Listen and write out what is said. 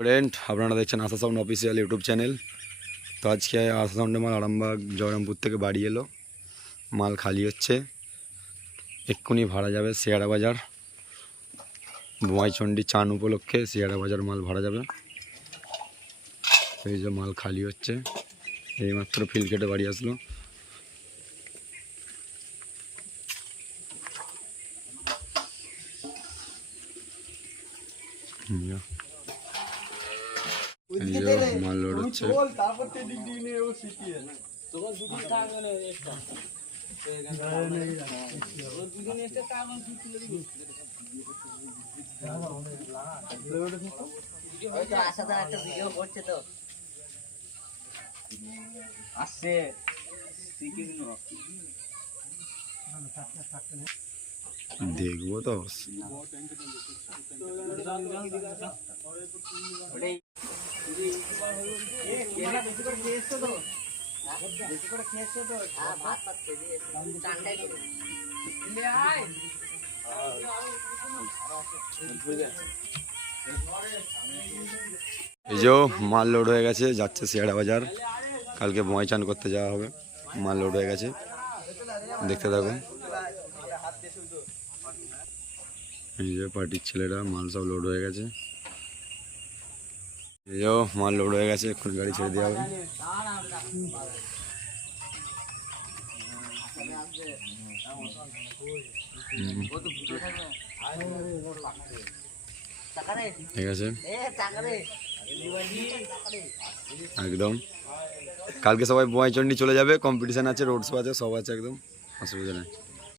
Friend আপনারা দেখছেন Asha sound official YouTube channel তো আজকে আশা সাউন্ডে মাল আরামবাগ, জয়রামপুর থেকে বাড়ি এলো। মাল খালি হচ্ছে। এক্ষুনি ভাড়া যাবে শিয়াড়া বাজার। বোয়াইচন্ডী চান উপলক্ষে শিয়াড়া বাজার মাল ভাড়া যাবে। এই যে মাল খালি হচ্ছে। এইমাত্র ফিল কেটে বাড়ি আসলো। যে মাল লোড হচ্ছে ওই তো আশাদার একটা ভিডিও করছে তো আসছে দেখব তো এই যে মাল লোড হয়ে গেছে, যাচ্ছে শিয়াড়া বাজার। কালকে বোঁয়াই চান করতে যাওয়া হবে। মাল লোড হয়ে গেছে। দেখতে থাকুন। এই যে পার্টির ছেলেরা, মাল সব লোড হয়ে গেছে। যে মাল লোড হয়ে গেছে এক্ষুনি গাড়ি ছেড়ে দেওয়া হবে। ঠিক আছে। একদম। কালকে সবাই বোয়াইচন্ডি চলে যাবে কম্পিটিশান আছে রোড শো আছে সব আছে একদম। অসুবিধা নেই।